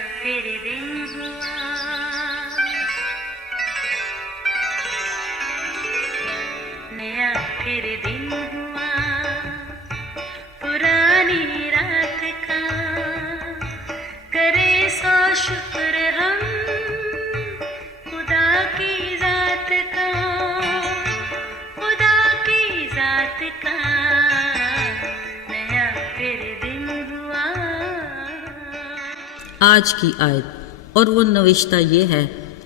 फिर दिन हुआ, नया फिर दिन हुआ, पुरानी रात का करे सो शुक्र हम खुदा की जात का, खुदा की जात का नया फिर दिन हुआ। आज की आयत और वो नविश्ता ये है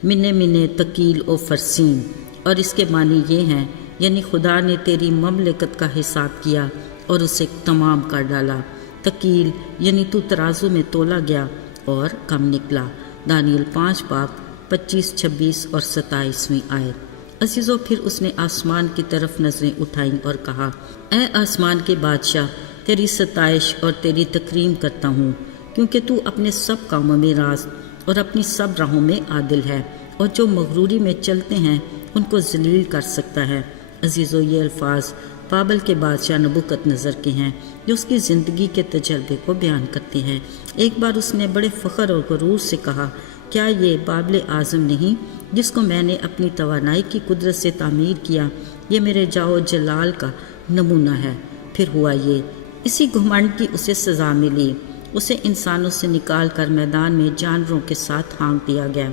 मिने मिने तकील ओ फरसीन, और इसके मानी ये हैं यानी खुदा ने तेरी ममलकत का हिसाब किया और उसे तमाम कर डाला। तकील यानी तू तराजू में तोला गया और कम निकला। दानियल 5 बाब 25, 26 और 27वीं आयत। अजीज़ों, फिर उसने आसमान की तरफ नजरें उठाईं और कहा, ए आसमान के बादशाह, तेरी सताइश और तेरी तकरीम करता हूँ, क्योंकि तू अपने सब कामों में राज और अपनी सब राहों में आदिल है, और जो मगरूरी में चलते हैं उनको जलील कर सकता है। अजीज़ों, ये अल्फाज बाबल के बादशाह नबूकदनेस्सर के हैं, जो उसकी ज़िंदगी के तजर्बे को बयान करते हैं। एक बार उसने बड़े फ़ख्र और गरूर से कहा, क्या ये बाबल आज़म नहीं जिसको मैंने अपनी तवानाई की कुदरत से तामीर किया? ये मेरे जाओ जलाल का नमूना है। फिर हुआ ये, इसी घुमंड की उसे सज़ा मिली। उसे इंसानों से निकाल कर मैदान में जानवरों के साथ हाँक दिया गया।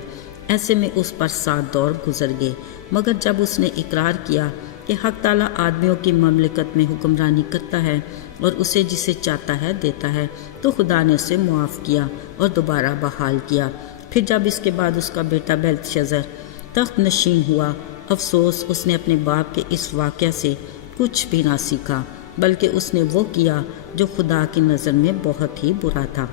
ऐसे में उस पर 7 दौर गुजर गए, मगर जब उसने इकरार किया कि हक ताला आदमियों की ममलकत में हुक्मरानी करता है और उसे जिसे चाहता है देता है, तो खुदा ने उसे मुआफ़ किया और दोबारा बहाल किया। फिर जब इसके बाद उसका बेटा बेल्तशज़र तख्त नशीन हुआ, अफसोस उसने अपने बाप के इस वाक़या से कुछ भी ना सीखा, बल्कि उसने वो किया जो खुदा की नज़र में बहुत ही बुरा था।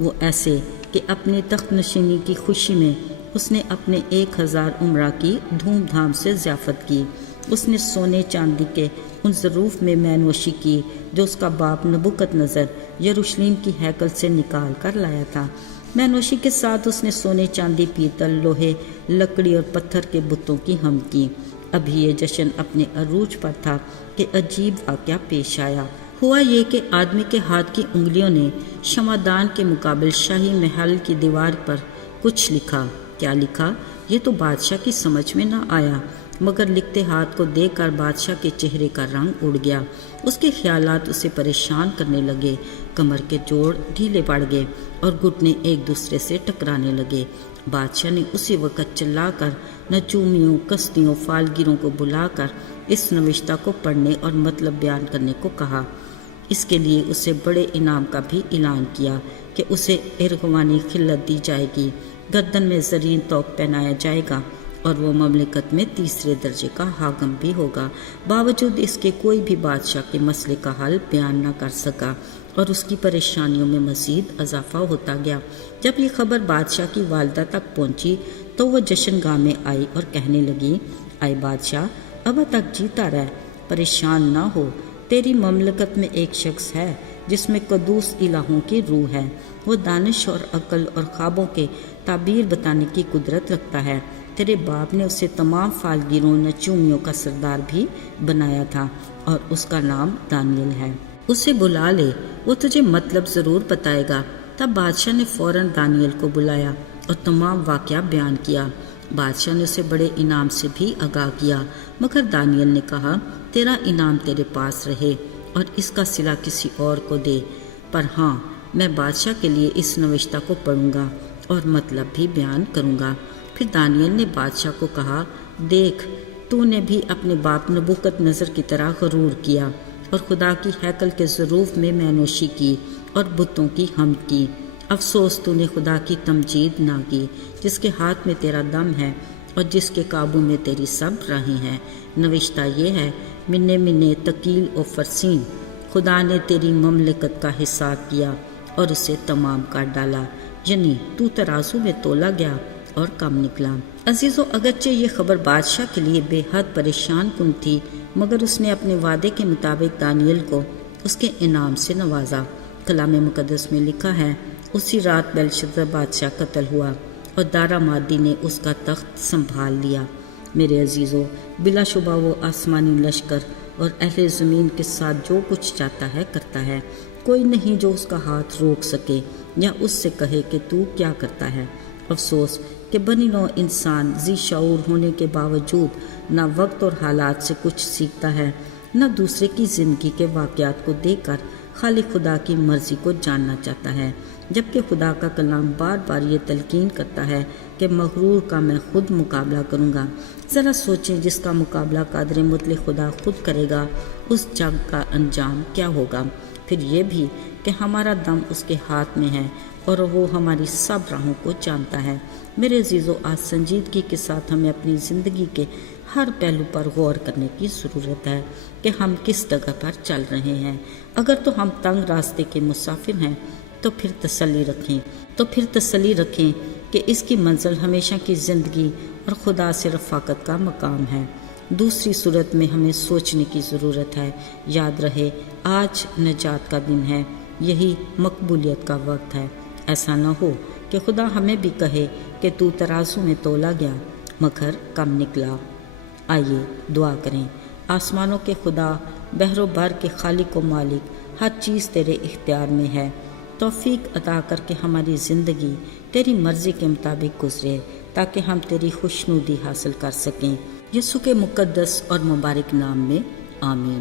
वो ऐसे कि अपनी तख्त नशीनी की खुशी में उसने अपने 1000 उमरा की धूमधाम से ज़ियाफ़त की। उसने सोने चांदी के उन ज़रूफ़ में मैनोशी की जो उसका बाप नबूकदनेस्सर यरूशलेम की हैकल से निकाल कर लाया था। मैनोशी के साथ उसने सोने चांदी, पीतल, लोहे, लकड़ी और पत्थर के बुतों की हम की। अभी ये जश्न अपने अरूज पर था कि अजीब वाक़या पेश आया। हुआ ये कि आदमी के हाथ की उंगलियों ने शमादान के मुकाबिल शाही महल की दीवार पर कुछ लिखा। क्या लिखा ये तो बादशाह की समझ में न आया, मगर लिखते हाथ को देखकर बादशाह के चेहरे का रंग उड़ गया। उसके ख्यालात उसे परेशान करने लगे। कमर के जोड़ ढीले पड़ गए और घुटने एक दूसरे से टकराने लगे। बादशाह ने उसी वक़्त चिल्लाकर नजूमियों, कस्तियों, फालगिरों को बुलाकर इस नविश्ता को पढ़ने और मतलब बयान करने को कहा। इसके लिए उसे बड़े इनाम का भी ऐलान किया कि उसे इरगवानी खिल्लत दी जाएगी, गर्दन में ज़रीन तोप पहनाया जाएगा और वो ममलकत में 3रे दर्जे का हाकिम भी होगा। बावजूद इसके कोई भी बादशाह के मसले का हल बयान न कर सका और उसकी परेशानियों में मज़ीद इजाफा होता गया। जब ये खबर बादशाह की वालदा तक पहुंची तो वह जश्नगाह में आई और कहने लगी, आए बादशाह, अब तक जीता रह, परेशान ना हो। तेरी ममलकत में एक शख्स है जिसमें कदूस इलाहों की रूह है। वो दानिश और अक्ल और ख्वाबों के ताबीर बताने की कुदरत रखता है। तेरे बाप ने उसे तमाम फालगिरों, नचूमियों का सरदार भी बनाया था और उसका नाम दानियल है। उसे बुला ले, वो तुझे मतलब ज़रूर बताएगा। तब बादशाह ने फ़ौरन दानियल को बुलाया और तमाम वाक़या बयान किया। बादशाह ने उसे बड़े इनाम से भी आगाह किया, मगर दानियल ने कहा, तेरा इनाम तेरे पास रहे और इसका सिला किसी और को दे, पर हाँ, मैं बादशाह के लिए इस नविश्ता को पढ़ूंगा और मतलब भी बयान करूंगा। फिर दानियल ने बादशाह को कहा, देख, तूने भी अपने बाप नबूकदनेस्सर की तरह गरूर किया और खुदा की हैकल के ज़रूफ़ में मैनोशी की और बुतों की हम की। अफसोस तूने खुदा की तमजीद ना की, जिसके हाथ में तेरा दम है और जिसके काबू में तेरी सब राहें हैं। नविश्ता ये है, मिन्ने मिन्ने तकील और फरसीन, खुदा ने तेरी ममलकत का हिसाब किया और उसे तमाम कर डाला, यानी तू तराजू में तोला गया और कम निकला। अजीज़ों, अगरचे ये खबर बादशाह के लिए बेहद परेशान कुन थी, मगर उसने अपने वादे के मुताबिक दानियल को उसके इनाम से नवाजा। कलाम मुकद्दस में लिखा है, उसी रात बेल्शस्सर बादशाह कत्ल हुआ और दारा मादी ने उसका तख्त संभाल लिया। मेरे अजीज़ों, बिलाशुबा वो आसमानी लश्कर और अहले ज़मीन के साथ जो कुछ चाहता है करता है। کوئی نہیں جو اس کا ہاتھ روک سکے یا اس سے کہے کہ تو کیا کرتا ہے۔ افسوس کہ بنی نوع انسان ذی شعور ہونے کے باوجود نہ وقت اور حالات سے کچھ سیکھتا ہے، نہ دوسرے کی زندگی کے واقعات کو دیکھ کر خالق خدا کی مرضی کو جاننا چاہتا ہے، جبکہ خدا کا کلام بار بار یہ تلقین کرتا ہے کہ مغرور کا میں خود مقابلہ کروں گا۔ ذرا سوچیں، جس کا مقابلہ قادر مطلق خدا خود کرے گا، اس جنگ کا انجام کیا ہوگا؟ پھر یہ بھی کہ ہمارا دم اس کے ہاتھ میں ہے اور وہ ہماری سب راہوں کو جانتا ہے۔ میرے عزیزو، آج سنجیدگی کے ساتھ ہمیں اپنی زندگی کے ہر پہلو پر غور کرنے کی ضرورت ہے کہ ہم کس جگہ پر چل رہے ہیں۔ اگر تو ہم تنگ راستے کے مسافر ہیں تو پھر تسلی رکھیں کہ اس کی منزل ہمیشہ کی زندگی اور خدا سے رفاقت کا مقام ہے۔ دوسری صورت میں ہمیں سوچنے کی ضرورت ہے۔ یاد رہے، آج نجات کا دن ہے، یہی مقبولیت کا وقت ہے۔ ایسا نہ ہو کہ خدا ہمیں بھی کہے کہ تو ترازو میں تولا گیا مگر کم نکلا۔ آئیے دعا کریں۔ آسمانوں کے خدا، بحر و بر کے خالق و مالک، ہر چیز تیرے اختیار میں ہے۔ توفیق عطا کر کے ہماری زندگی تیری مرضی کے مطابق گزرے تاکہ ہم تیری خوشنودی حاصل کر سکیں۔ یسوع کے مقدس اور مبارک نام میں آمین۔